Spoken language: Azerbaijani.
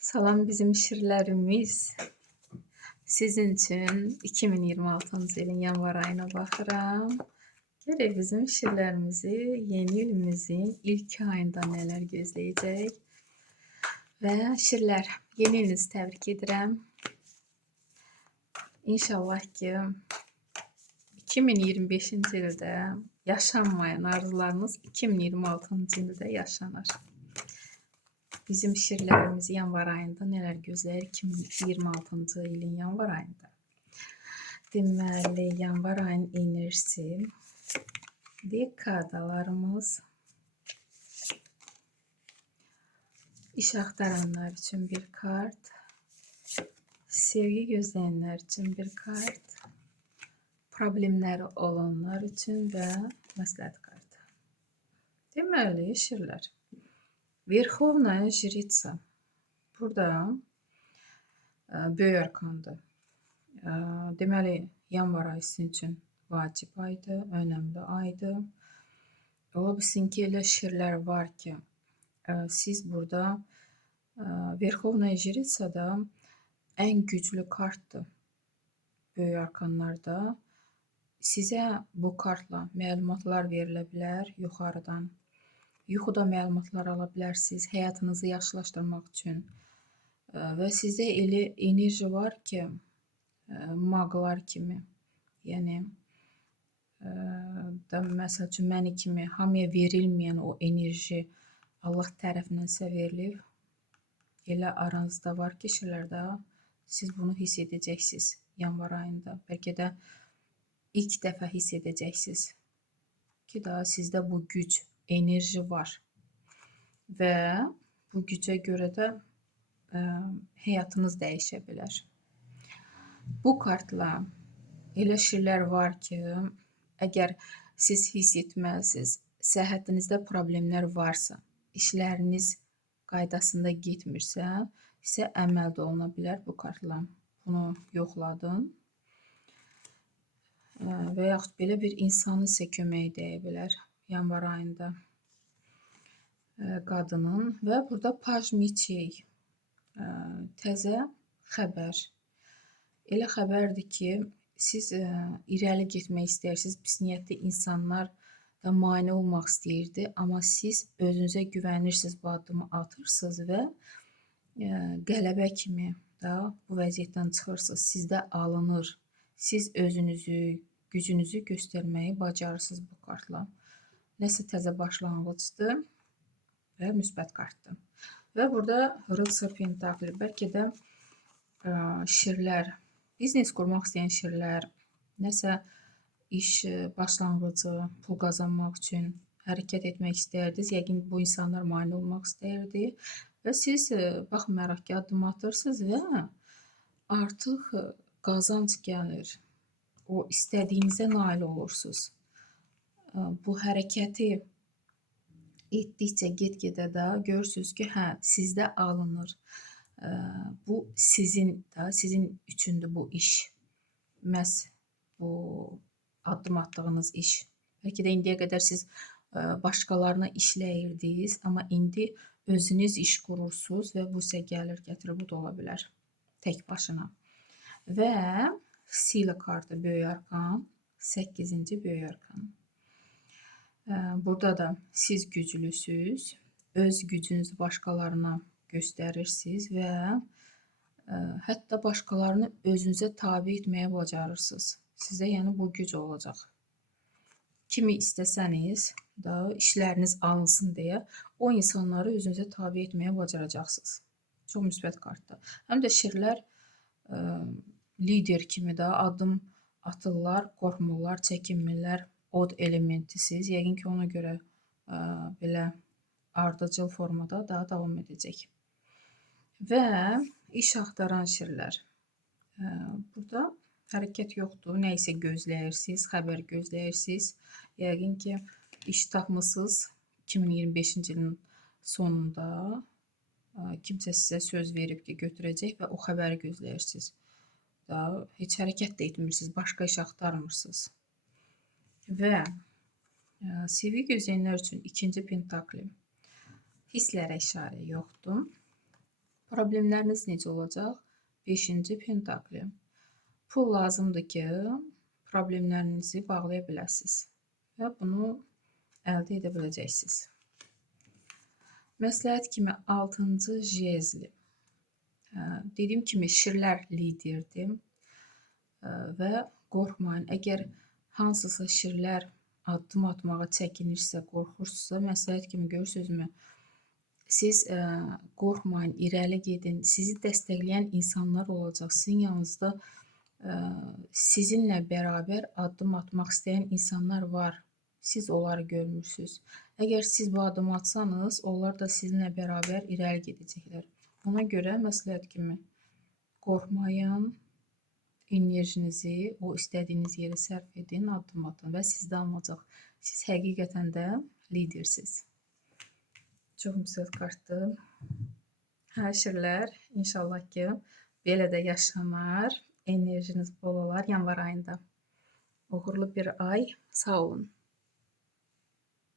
Salam bizim şirlərimiz. Sizin üçün 2026-cı ilin yanvar ayına baxıram. Görək bizim şirlərimizi yeni ilimizin ilk ayında nələr gözləyəcək. Və şirlər, yeni ilinizi təbrik edirəm. İnşallah ki 2025-ci ildə yaşanmayan arzularınız 2026-cı ildə yaşanır. Bizim şirlərimiz yanvar ayında nələr gözləyir 2026-cı ilin yanvar ayında. Deməli, yanvar ayının enerjisi, dekadalarımız, iş axtaranlar üçün bir kart, sevgi gözləyənlər üçün bir kart, problemləri olanlar üçün və məsləhət kartı. Deməli, şirlər. Verxovnaya Jritsa. Burada böyük arkandır. Deməli, yanvar ayı sizin üçün vacib aydır, önəmli aydır. Ola bilsin ki, elə şirlər var ki, siz burada Verxovnaya Jritsada ən güclü kartdır böyük arkanlarda. Sizə bu kartla məlumatlar verilə bilər yuxarıdan. Yuxuda məlumatlar ala bilərsiniz həyatınızı yaxşılaşdırmaq üçün. Və sizdə elə enerji var ki, maqlar kimi, yəni məsəl üçün məni kimi hamıya verilməyən o enerji Allah tərəfindən sizə verilib. Elə aranızda var ki, şirlərdə siz bunu hiss edəcəksiniz yanvar ayında. Bəlkə də ilk dəfə hiss edəcəksiniz ki, daha sizdə bu güc, enerji var və bu gücə görə də həyatınız dəyişə bilər. Bu kartla elə şirlər var ki, əgər siz hiss etməlisiniz, səhhətinizdə problemlər varsa, işləriniz qaydasında getmirsə, sizə əməl də oluna bilər bu kartla. Bunu yoxladın və yaxud belə bir insanın sizə köməyi dəyə bilər yanvar ayında. Qadının və burada paj miçey, təzə xəbər. Elə xəbərdir ki, siz irəli getmək istəyirsiniz, pis niyyətli insanlar da mane olmaq istəyirdi, amma siz özünüzə güvənirsiniz, bu addımı atırsınız və qələbə kimi da bu vəziyyətdən çıxırsınız. Sizdə alınır. Siz özünüzü, gücünüzü göstərməyi bacarırsınız bu kartla. Nəsə təzə başlanğıcdır və müsbət kartdır. Və burada Rıtsır Pentakli, bəlkə də şirlər, biznes qurmaq istəyən şirlər, nəsə iş başlanğıcı, pul qazanmaq üçün hərəkət etmək istəyirdiniz. Yəqin bu insanlar mane olmaq istəyirdi və siz baxmayaraq ki, addım atırsınız və artıq qazanc gəlir. O istədiyinizə nail olursunuz. Bu hərəkəti etdikcə get-gedə də görürsünüz ki, sizdə alınır. Bu sizin üçündür bu iş. Məhz bu addım atdığınız iş. Bəlkə də indiyə qədər siz başqalarına işləyirdiniz, amma indi özünüz iş qurursunuz və bu sizə gəlir gətirir. Bu da ola bilər tək başına. Və Sila kartı böyük arkan, 8-ci böyük arkan. Burada da siz güclüsünüz, öz gücünüzü başqalarına göstərirsiniz və hətta başqalarını özünüzə tabe etməyə bacarırsınız. Sizdə yəni bu güc olacaq. Kimi istəsəniz da işləriniz alınsın deyə o insanları özünüzə tabe etməyə bacaracaqsınız. Çox müsbət kartdır. Həm də şirlər lider kimi də addım atırlar, qorxmurlar, çəkinmirlər. Od elementisiz. Yəqin ki, ona görə belə ardıcıl formada daha davam edəcək. Və iş axtaran şirlər. Burada hərəkət yoxdur. Nə isə gözləyirsiniz, xəbər gözləyirsiniz. Yəqin ki, iş tapmısınız 2025-ci ilin sonunda. Kimsə sizə söz verib ki, götürəcək və o xəbəri gözləyirsiniz. Heç hərəkət də etmirsiniz, başqa iş axtarmırsınız. Və sevgi gözləyənlər üçün 2-ci pentakli. Hisslərə işarə yoxdur. problemləriniz necə olacaq? 5-ci pentakli. Pul lazımdır ki, problemlərinizi bağlaya biləsiniz və bunu əldə edə biləcəksiniz. Məsləhət kimi 6-cı jezli. Dediyim kimi şirlər liderdir və qorxmayın. Əgər hansısa şirlər addım atmağa çəkinirsə, qorxursa, məsləhət kimi görürsünüzmü? Siz qorxmayın, irəli gedin. Sizi dəstəkləyən insanlar olacaq. Sizin yanınızda sizinlə bərabər addım atmaq istəyən insanlar var. Siz onları görmürsünüz. Əgər siz bu addımı atsanız, onlar da sizinlə bərabər irəli gedəcəklər. Ona görə məsləhət kimi qorxmayın, enerjinizi o istədiyiniz yerə sərf edin, addım atın və sizdə alınacaq. Siz həqiqətən də lidersiniz. Çox gözəl kartdır. Şirlər, inşallah ki, belə də yaşanar, enerjiniz bol olar yanvar ayında. Uğurlu bir ay, sağ olun.